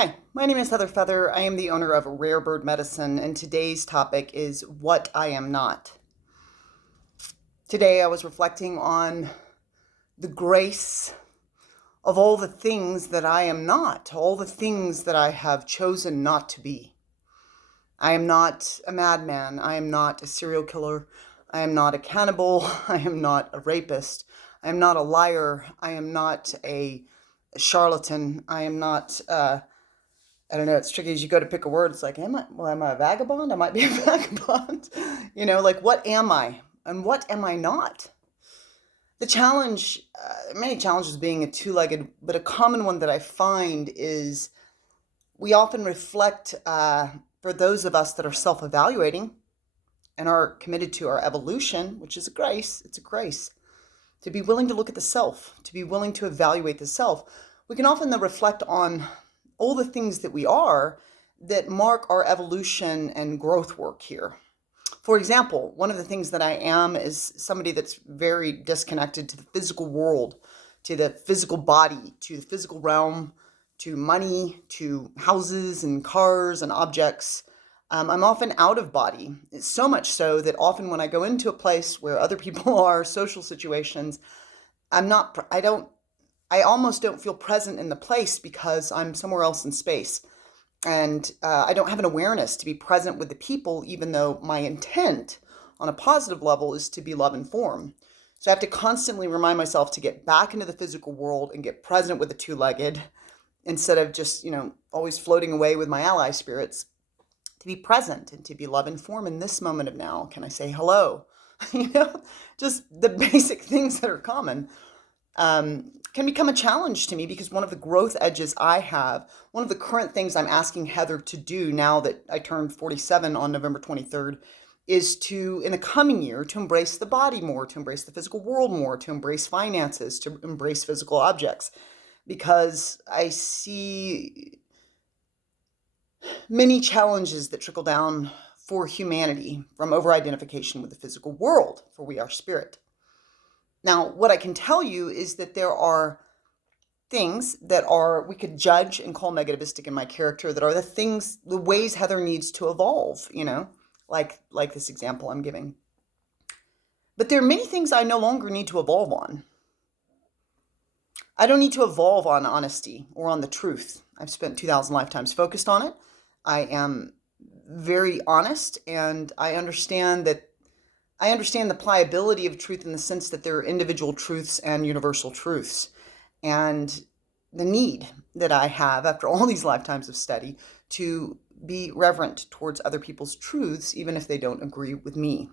Hi, my name is Heather Feather. I am the owner of Rare Bird Medicine, and today's topic is what I am not. Today I was reflecting on the grace of all the things that I am not, all the things that I have chosen not to be. I am not a madman. I am not a serial killer. I am not a cannibal. I am not a rapist. I am not a liar. I am not a charlatan. I am not I don't know, it's tricky as you go to pick a word. It's like, am I a vagabond? I might be a vagabond. Like, what am I? And what am I not? The challenge, many challenges being a two-legged, but a common one that I find is we often reflect, for those of us that are self-evaluating and are committed to our evolution, which is a grace, it's a grace, to be willing to look at the self, to be willing to evaluate the self. We can often then reflect on all the things that we are that mark our evolution and growth work here. For example, one of the things that I am is somebody that's very disconnected to the physical world, to the physical body, to the physical realm, to money, to houses and cars and objects. I'm often out of body, so much so that often when I go into a place where other people are, social situations, I almost don't feel present in the place because I'm somewhere else in space. And I don't have an awareness to be present with the people, even though my intent on a positive level is to be love informed. So I have to constantly remind myself to get back into the physical world and get present with the two-legged instead of just, always floating away with my ally spirits, to be present and to be love informed in this moment of now. Can I say hello? Just the basic things that are common. Can become a challenge to me because one of the growth edges I have, one of the current things I'm asking Heather to do now that I turned 47 on November 23rd, is to, in the coming year, to embrace the body more, to embrace the physical world more, to embrace finances, to embrace physical objects. Because I see many challenges that trickle down for humanity from over-identification with the physical world, for we are spirit. Now, what I can tell you is that there are things that we could judge and call negativistic in my character that are the ways Heather needs to evolve, like this example I'm giving. But there are many things I no longer need to evolve on. I don't need to evolve on honesty or on the truth. I've spent 2,000 lifetimes focused on it. I am very honest, and I understand the pliability of truth in the sense that there are individual truths and universal truths. And the need that I have after all these lifetimes of study to be reverent towards other people's truths, even if they don't agree with me.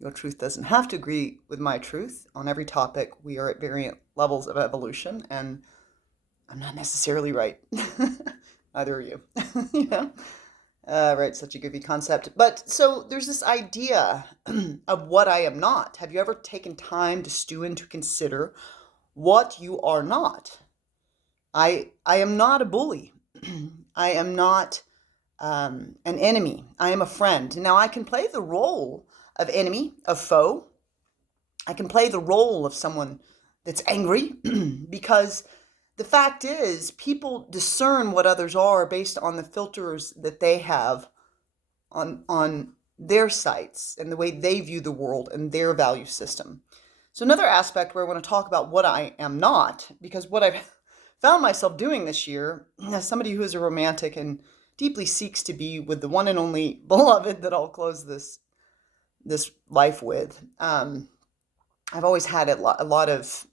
Your truth doesn't have to agree with my truth. On every topic, we are at variant levels of evolution, and I'm not necessarily right. Neither are you. Right, such a goofy concept. But so there's this idea of what I am not. Have you ever taken time to stew and to consider what you are not? I am not a bully. I am not an enemy. I am a friend. Now I can play the role of enemy, of foe. I can play the role of someone that's angry because the fact is, people discern what others are based on the filters that they have on their sites and the way they view the world and their value system. So another aspect where I want to talk about what I am not, because what I've found myself doing this year, as somebody who is a romantic and deeply seeks to be with the one and only beloved that I'll close this life with, I've always had a lot of,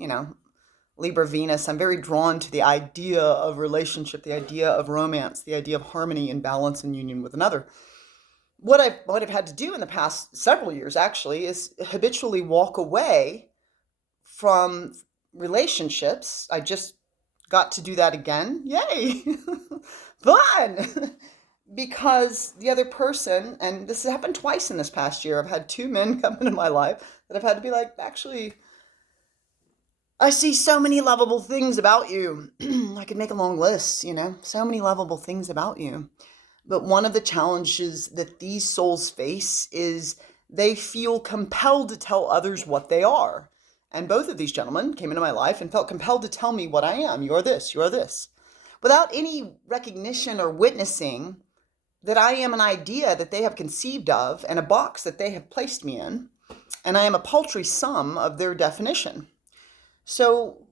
Libra Venus. I'm very drawn to the idea of relationship, the idea of romance, the idea of harmony and balance and union with another. What I've had to do in the past several years actually is habitually walk away from relationships. I just got to do that again. Yay! Fun! Because the other person, and this has happened twice in this past year, I've had two men come into my life that I've had to be like, actually, I see so many lovable things about you. I could make a long list, so many lovable things about you. But one of the challenges that these souls face is they feel compelled to tell others what they are. And both of these gentlemen came into my life and felt compelled to tell me what I am. You're this, you're this. without any recognition or witnessing that I am an idea that they have conceived of and a box that they have placed me in, and I am a paltry sum of their definition. So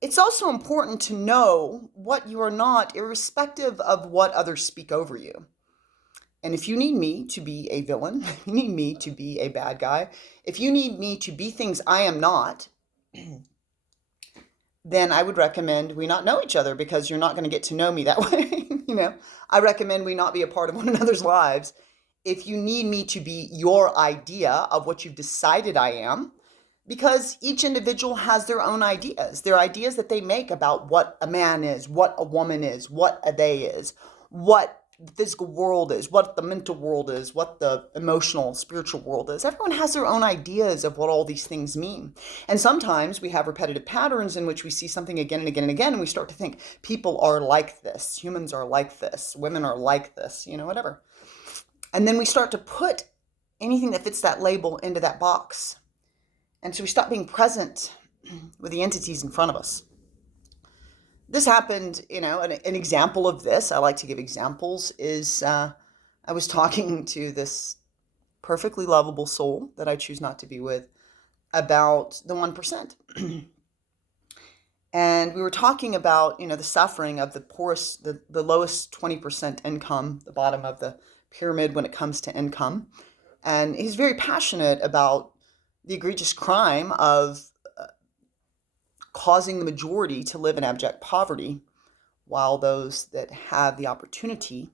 it's also important to know what you are not, irrespective of what others speak over you. And if you need me to be a villain, if you need me to be a bad guy, if you need me to be things I am not, then I would recommend we not know each other, because you're not going to get to know me that way. I recommend we not be a part of one another's lives. If you need me to be your idea of what you've decided I am, because each individual has their own ideas. Their ideas that they make about what a man is, what a woman is, what a they is, what the physical world is, what the mental world is, what the emotional, spiritual world is. Everyone has their own ideas of what all these things mean. And sometimes we have repetitive patterns in which we see something again and again and again, and we start to think people are like this, humans are like this, women are like this, whatever. And then we start to put anything that fits that label into that box. And so we stop being present with the entities in front of us. This happened, an example of this, I like to give examples, is I was talking to this perfectly lovable soul that I choose not to be with about the 1%. And we were talking about, the suffering of the poorest, the lowest 20% income, the bottom of the pyramid when it comes to income. And he's very passionate about the egregious crime of causing the majority to live in abject poverty, while those that have the opportunity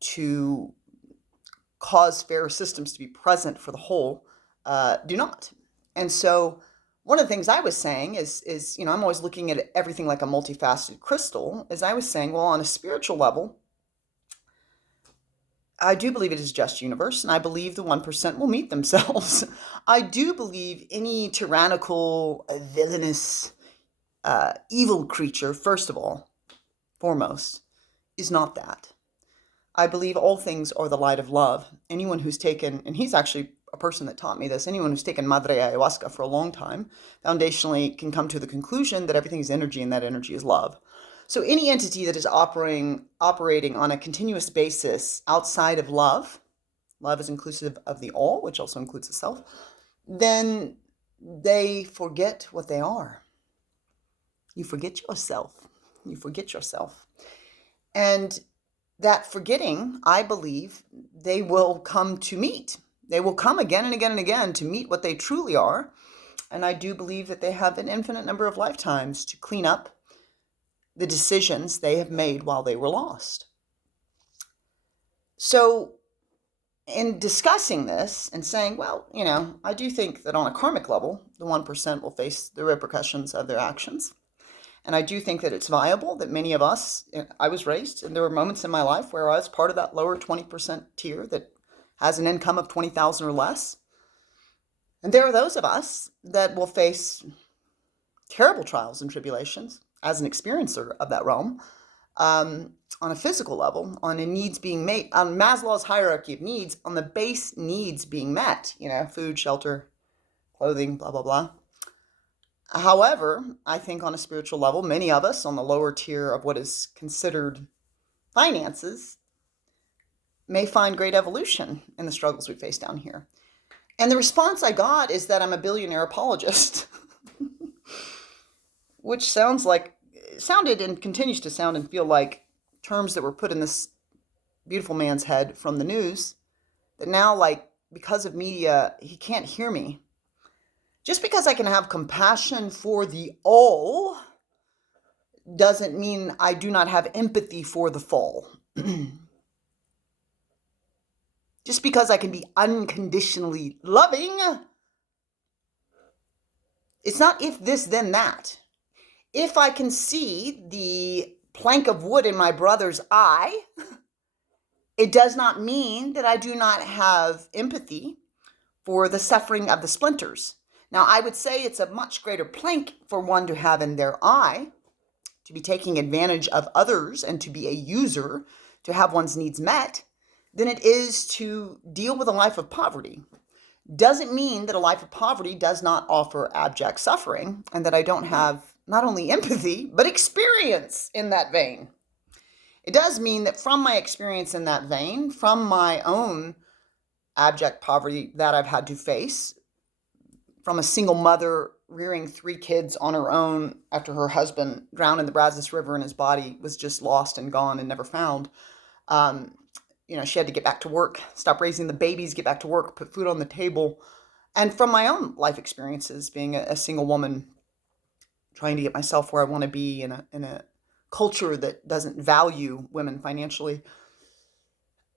to cause fairer systems to be present for the whole do not. And so one of the things I was saying is I'm always looking at everything like a multifaceted crystal, as I was saying, well, on a spiritual level, I do believe it is a just universe, and I believe the 1% will meet themselves. I do believe any tyrannical, villainous, evil creature, foremost, is not that. I believe all things are the light of love. Anyone who's taken, and he's actually a person that taught me this, anyone who's taken Madre Ayahuasca for a long time, foundationally can come to the conclusion that everything is energy and that energy is love. So any entity that is operating on a continuous basis outside of love is inclusive of the all, which also includes the self, then they forget what they are. You forget yourself. You forget yourself. And that forgetting, I believe, they will come to meet. They will come again and again and again to meet what they truly are. And I do believe that they have an infinite number of lifetimes to clean up the decisions they have made while they were lost. So in discussing this and saying, well, I do think that on a karmic level, the 1% will face the repercussions of their actions. And I do think that it's viable that many of us, I was raised, and there were moments in my life where I was part of that lower 20% tier that has an income of $20,000 or less. And there are those of us that will face terrible trials and tribulations as an experiencer of that realm, on a physical level, on a needs being made, on Maslow's hierarchy of needs, on the base needs being met, food, shelter, clothing, blah, blah, blah. However, I think on a spiritual level, many of us on the lower tier of what is considered finances may find great evolution in the struggles we face down here. And the response I got is that I'm a billionaire apologist, which sounded and continues to sound and feel like terms that were put in this beautiful man's head from the news, that now, because of media, he can't hear me. Just because I can have compassion for the all doesn't mean I do not have empathy for the fall. Just because I can be unconditionally loving, it's not if this, then that. If I can see the plank of wood in my brother's eye, it does not mean that I do not have empathy for the suffering of the splinters. Now, I would say it's a much greater plank for one to have in their eye, to be taking advantage of others and to be a user, to have one's needs met, than it is to deal with a life of poverty. Doesn't mean that a life of poverty does not offer abject suffering and that I don't have not only empathy, but experience in that vein. It does mean that from my experience in that vein, from my own abject poverty that I've had to face, from a single mother rearing 3 kids on her own after her husband drowned in the Brazos River and his body was just lost and gone and never found. She had to get back to work, stop raising the babies, get back to work, put food on the table. And from my own life experiences, being a single woman, trying to get myself where I want to be in a culture that doesn't value women financially,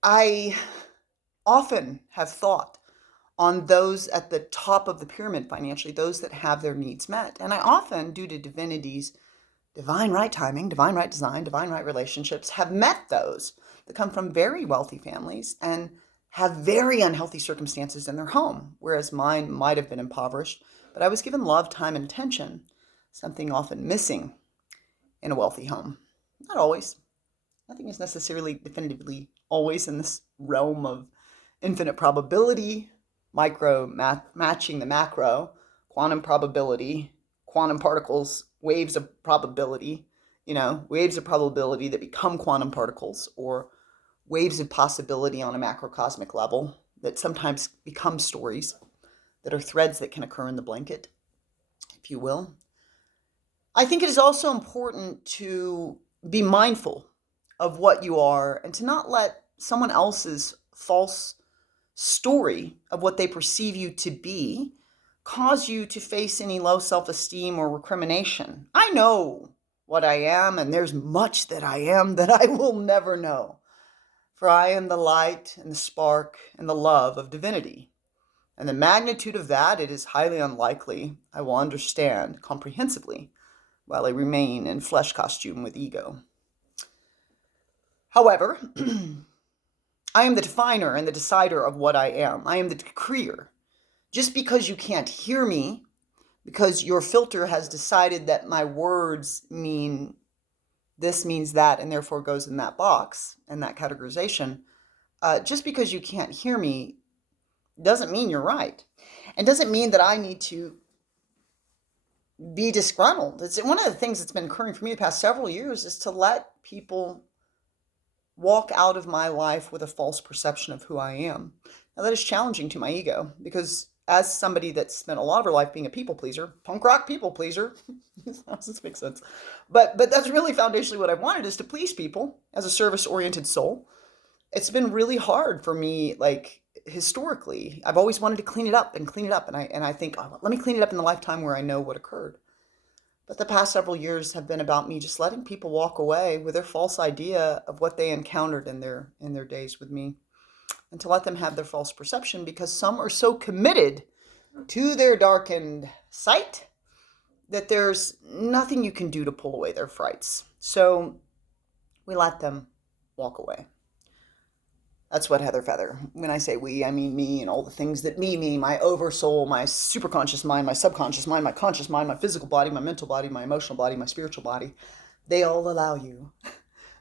I often have thought on those at the top of the pyramid financially, those that have their needs met. And I often, due to divinity's divine right timing, divine right design, divine right relationships, have met those that come from very wealthy families and have very unhealthy circumstances in their home, whereas mine might have been impoverished, but I was given love, time, and attention, something often missing in a wealthy home. Not always. Nothing is necessarily definitively always in this realm of infinite probability, matching the macro, quantum probability, quantum particles, waves of probability, waves of probability that become quantum particles, or waves of possibility on a macrocosmic level that sometimes become stories that are threads that can occur in the blanket, if you will. I think it is also important to be mindful of what you are and to not let someone else's false story of what they perceive you to be cause you to face any low self-esteem or recrimination. I know what I am, and there's much that I am that I will never know. For I am the light and the spark and the love of divinity. And the magnitude of that, it is highly unlikely I will understand comprehensively while I remain in flesh costume with ego. However, I am the definer and the decider of what I am. I am the decreer. Just because you can't hear me, because your filter has decided that my words mean this means that and therefore goes in that box and that categorization, just because you can't hear me doesn't mean you're right. And doesn't mean that I need to be disgruntled. It's one of the things that's been occurring for me the past several years is to let people walk out of my life with a false perception of who I am. Now that is challenging to my ego because as somebody that spent a lot of her life being a people pleaser, punk rock people pleaser, how does this make sense? But that's really foundationally what I wanted, is to please people as a service-oriented soul. It's been really hard for me, like historically. I've always wanted to clean it up, and I think, oh, let me clean it up in the lifetime where I know what occurred. But the past several years have been about me just letting people walk away with their false idea of what they encountered in their days with me, and to let them have their false perception, because some are so committed to their darkened sight that there's nothing you can do to pull away their frights. So we let them walk away. That's what Heather Feather. When I say we, I mean me and all the things that me, my oversoul, my superconscious mind, my subconscious mind, my conscious mind, my physical body, my mental body, my emotional body, my spiritual body. They all allow you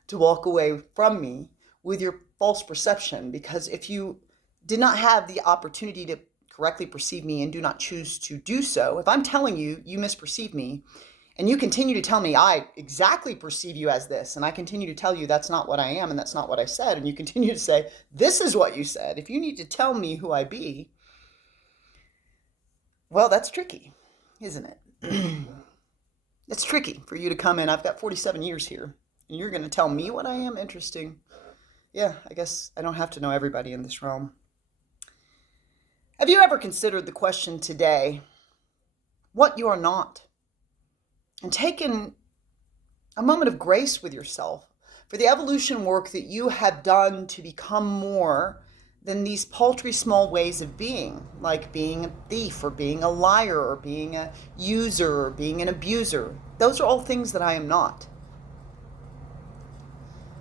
to walk away from me with your false perception, because if you did not have the opportunity to correctly perceive me and do not choose to do so, if I'm telling you, you misperceive me, and you continue to tell me I exactly perceive you as this, and I continue to tell you that's not what I am and that's not what I said, and you continue to say, this is what you said, if you need to tell me who I be, well, that's tricky, isn't it? It's tricky for you to come in. I've got 47 years here, and you're going to tell me what I am? Interesting. Yeah, I guess I don't have to know everybody in this realm. Have you ever considered the question today, what you are not? And taken a moment of grace with yourself for the evolution work that you have done to become more than these paltry small ways of being, like being a thief or being a liar or being a user or being an abuser. Those are all things that I am not.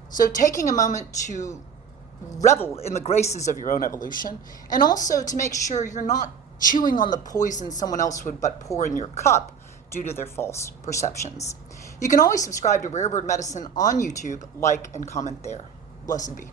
So taking a moment to revel in the graces of your own evolution, and also to make sure you're not chewing on the poison someone else would but pour in your cup due to their false perceptions. You can always subscribe to Rare Bird Medicine on YouTube, like and comment there. Blessed be.